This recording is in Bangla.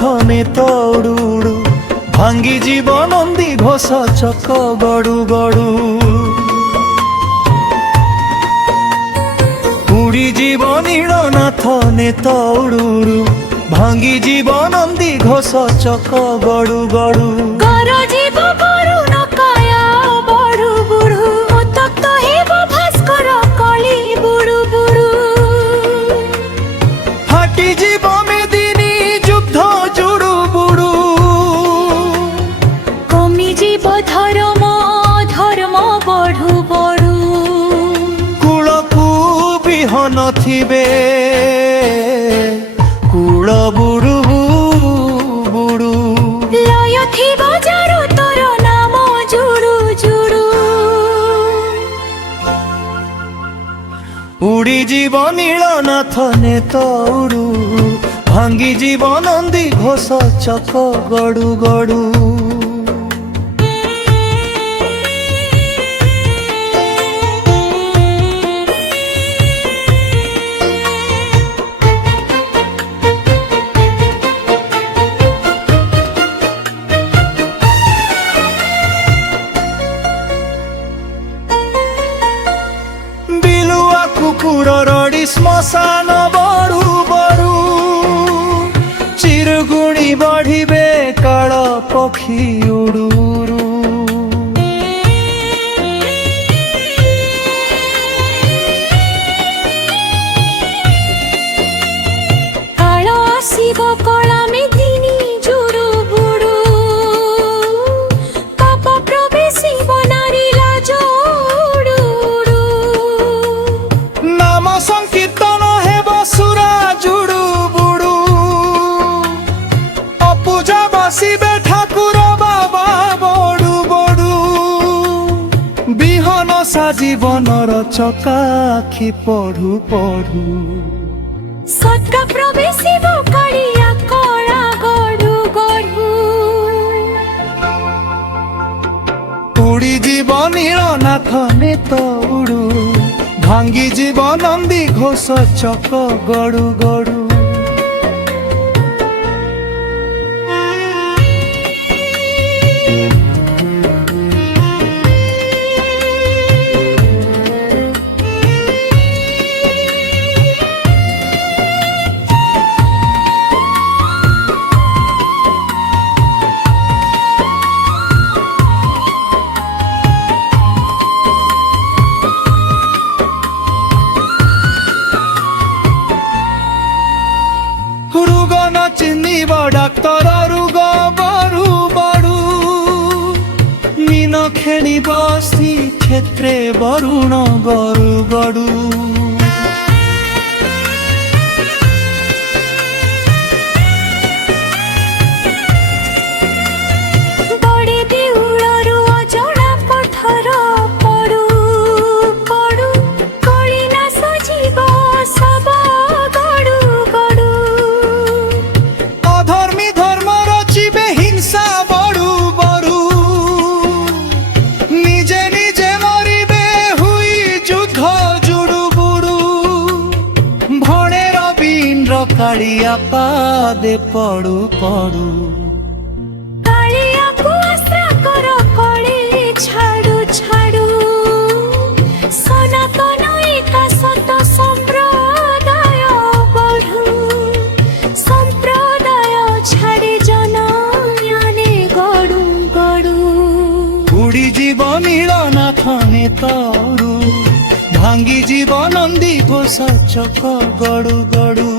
ନେତ ଉଡୁ ଉଡୁ ଭାଙ୍ଗି ଯିବ ନନ୍ଦୀ ଘୋଷ ଚକ ଗଡୁ ଗଡୁ ଉଡି ଯିବ ନୀଳନାଥ ନେତ ଉଡୁ ଉଡୁ ଭାଙ୍ଗି ଯିବ ନନ୍ଦୀ ଘୋଷ ଚକ ଗଡୁ ଗଡୁ নথিবে কূল বুড়ু বুড়ু লয় থিব যার তোর নাম জুড়ু জুড়ু উড়ি জীব নীলনাথ নেত উড়ু ভাঙ্গি জীব নন্দী ঘোষ চক গড়ু গড়ু কুকুর রড়ি শ্মশান বড়ু বড়ু চিরগুণি বঢ়িবে কাল পক্ষী উড়ুরু কাল আসিব কলা মেদিনী জুড়ু বুড়ু পাপ প্রবেশিব নারী লাজ সংকীর্তন হেব সুরা জুড়ু বুড়ু অপূজা বসিবে ঠাকুর বাবা বড়ু বড়ু বিহন সাজীবনর চকাখি পড়ু পড়ু সৎকা প্রবেশিব কাড়িয়া কড়া গড়ু গড়ু উড়ি জীব নীলনাথ নেত উড়ু ভাঙ্গি জীব নন্দী ঘোষ চক গড়ু গড়ু চিহ্নিব ডাক্তর রোগ বড়ু বড়ু মিন খেলিব শ্রীক্ষেত্রে বরুণ গরু গড়ু কালিয়া পাদে পড়ু পড়ু কালিয়াকু আশ্রা কর কলি ছাড়ু ছাড়ু সনাতন একাশত সম্প্রদায় গঢ়ু সম্প্রদায় ছাড়ি জনয়ানে গড়ু গড়ু উড়ি জীব নীলনাথ নেত উড়ু ভাঙ্গি জীব নন্দী ঘোষ চক গড়ু গড়ু